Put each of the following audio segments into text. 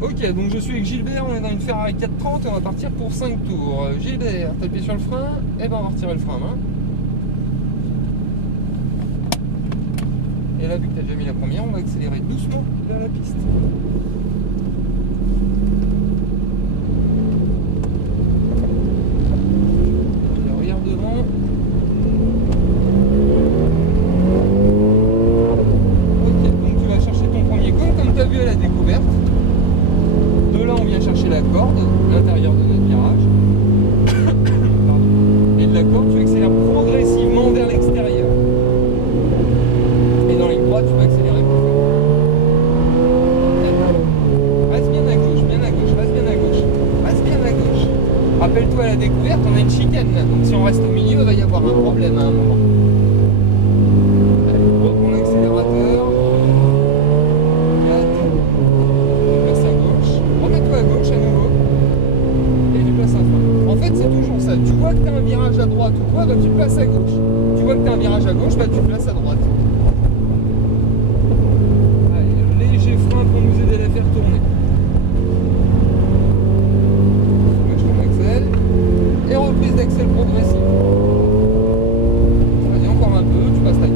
Ok, donc je suis avec Gilbert, on est dans une Ferrari 430 et on va partir pour 5 tours. Gilbert, t'appuies sur le frein, et ben on va retirer le frein à main. Et là, vu que t'as déjà mis la première, on va accélérer doucement vers la piste. Alors, regarde devant. Ok, donc tu vas chercher ton premier cône, comme tu as vu à la découverte. De là, on vient chercher la corde, l'intérieur de notre virage. Et de la corde, tu accélères progressivement vers l'extérieur. Et dans les droites, tu vas accélérer plus fort. Reste bien à gauche, reste bien à gauche. Reste bien à gauche. Rappelle-toi à la découverte, on a une chicane là. Donc si on reste au milieu, il va y avoir un problème à un moment. Allez, reprends l'accélérateur. 4. Tu places à gauche. Remets-toi à gauche à nouveau. Et tu places un frein. En fait, c'est toujours ça. Tu vois que tu as un virage à droite ou quoi, bah, tu places à gauche. Tu vois que tu as un virage à gauche, bah, tu places à droite. Frein pour nous aider à la faire tourner. Je tourne l'axel. Et reprise d'axel progressive. Vas-y, encore un peu, tu passes ta 4.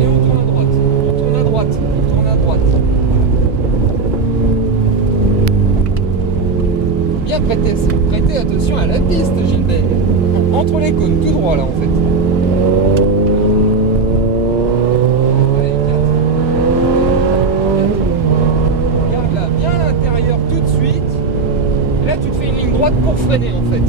Et on tourne à droite. On tourne à droite. On tourne à droite. Faut bien prêter attention à la piste, Gilbert. Entre les cônes, tout droit là en fait. Tout de suite, là tu te fais une ligne droite pour freiner en fait.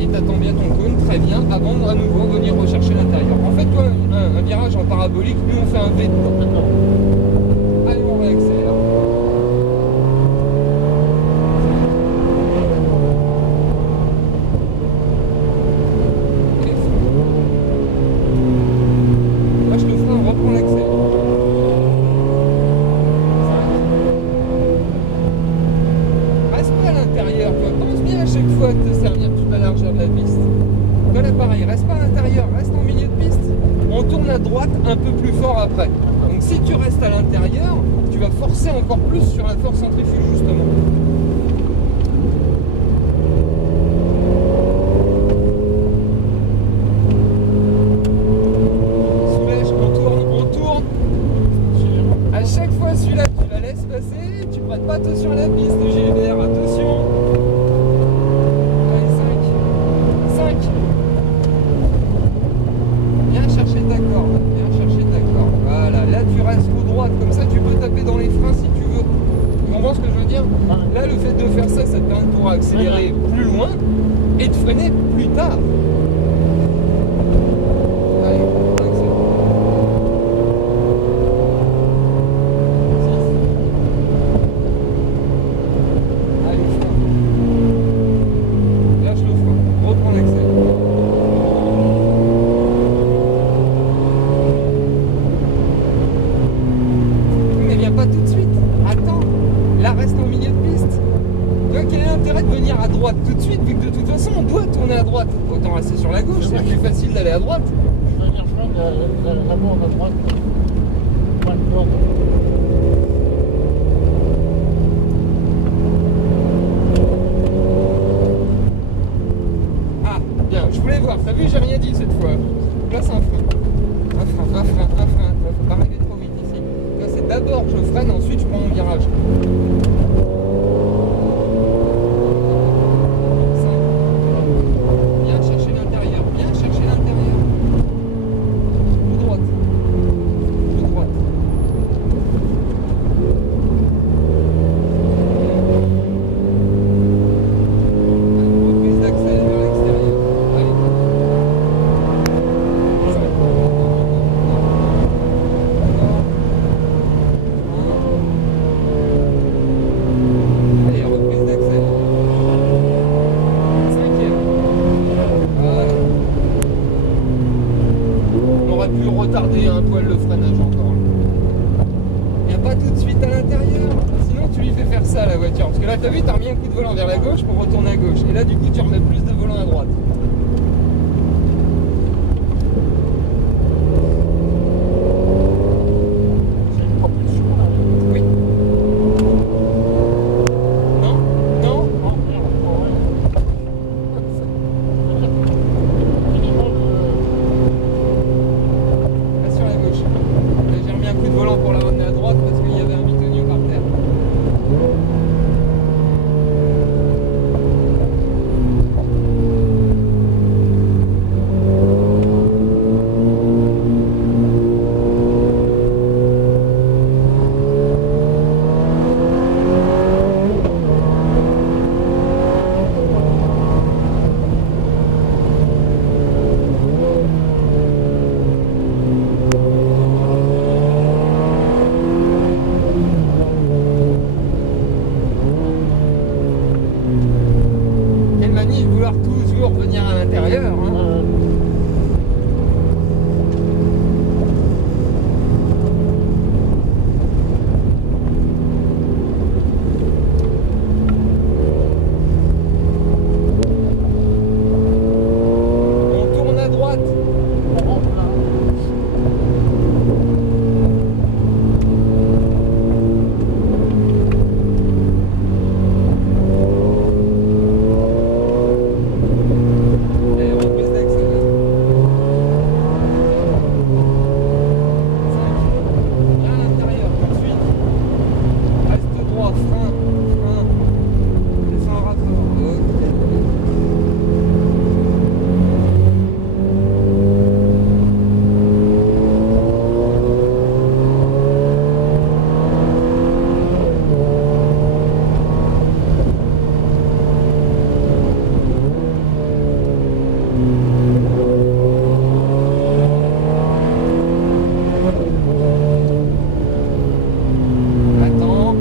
Et tu attends bien ton cône très bien avant de à nouveau venir rechercher l'intérieur. En fait, toi, un virage en parabolique, nous on fait un V dedans. Allez, on va accélérer. Lâche le frein, reprends l'accel. Pense bien à chaque fois de te servir toute la largeur de la piste. Voilà pareil, reste pas à l'intérieur, reste en milieu de piste. On tourne à droite un peu plus fort après. Donc si tu restes à l'intérieur, tu vas forcer encore plus sur la force centrifuge justement. Soulège, on tourne. À chaque fois celui-là, tu la laisses passer, tu prêtes pas attention à la piste, Gilbert, attention. Comme ça tu peux taper dans les freins si tu veux. Tu comprends ce que je veux dire? Là, le fait de faire ça, ça te permet de pouvoir accélérer plus loin et de freiner plus tard. Allez, on accélère. 6. Allez, frein. Lâche le frein. Reprends l'accel. Pas tout de suite, attends, là reste en milieu de piste. Tu vois, quel est l'intérêt de venir à droite tout de suite, vu que de toute façon on doit tourner à droite? Autant rester sur la gauche, c'est plus facile d'aller à droite. Je vais venir prendre la bande à droite, point de corde. Ah, bien, je voulais voir, t'as vu, j'ai rien dit cette fois. Place un frein. Un frein. Faut pas arriver trop vite ici. Là, c'est d'abord je freine, ensuite je prends mon virage. 5. Bien chercher l'intérieur, Tout droite. Reprise d'accel vers l'extérieur. Allez. Pu retarder un poil le freinage encore. Il n'y a pas tout de suite à l'intérieur, sinon tu lui fais faire ça à la voiture. Parce que là, tu as vu, tu as remis un coup de volant vers la gauche pour retourner à gauche. Et là, du coup, tu remets plus de volant à droite. C'est une propulsion Attends.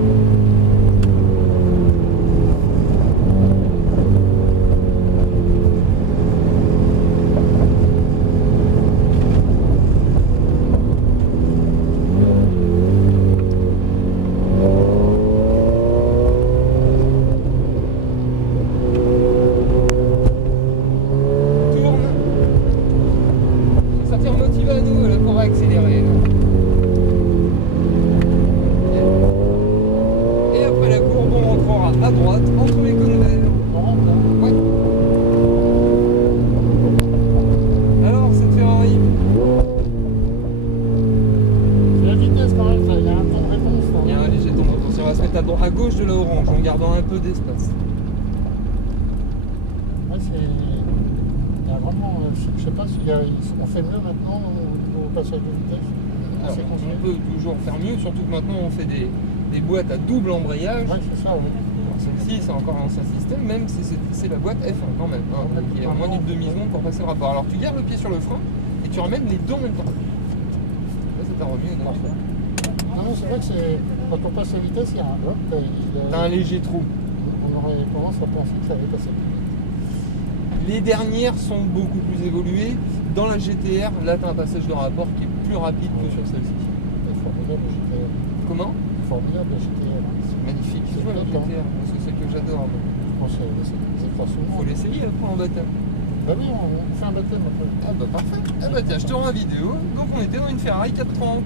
Accélérer là. Et après la courbe, on rentrera à droite entre les cônes verts. Ouais. Alors cette Ferrari, c'est la vitesse quand même, ça. Il y a un temps de réponse là. il y a un léger temps de réponse. On va se mettre à gauche de la orange en gardant un peu d'espace. Ouais, il y a vraiment, je sais pas on fait mieux maintenant au passage de vitesse. Alors, on peut toujours faire mieux, surtout que maintenant on fait des boîtes à double embrayage. Ouais, c'est ça, oui. Celle-ci, c'est encore un ancien système, même si c'est la boîte F1 quand même, hein, qui est à moins d'une demi-seconde pour passer le rapport. Alors tu gardes le pied sur le frein et tu ramènes les deux en même temps. Là, ça t'a remis une autre fois. Non, c'est vrai que quand on passe la vitesse, il y a un T'as un léger trou. On aurait tendance à penser que ça allait passer plus vite. Les dernières sont beaucoup plus évoluées. Dans la GTR, là, tu as un passage de rapport qui est plus rapide que sur celle-ci. C'est formidable la GTR. Comment? Formidable la GTR. C'est magnifique. C'est la GTR, parce que c'est celle que j'adore. Je pense que c'est forcément. Faut l'essayer après en baptême. Bah oui, on fait un baptême après. Ah bah parfait. Ah bah tiens, je te rends la vidéo. Donc on était dans une Ferrari 430.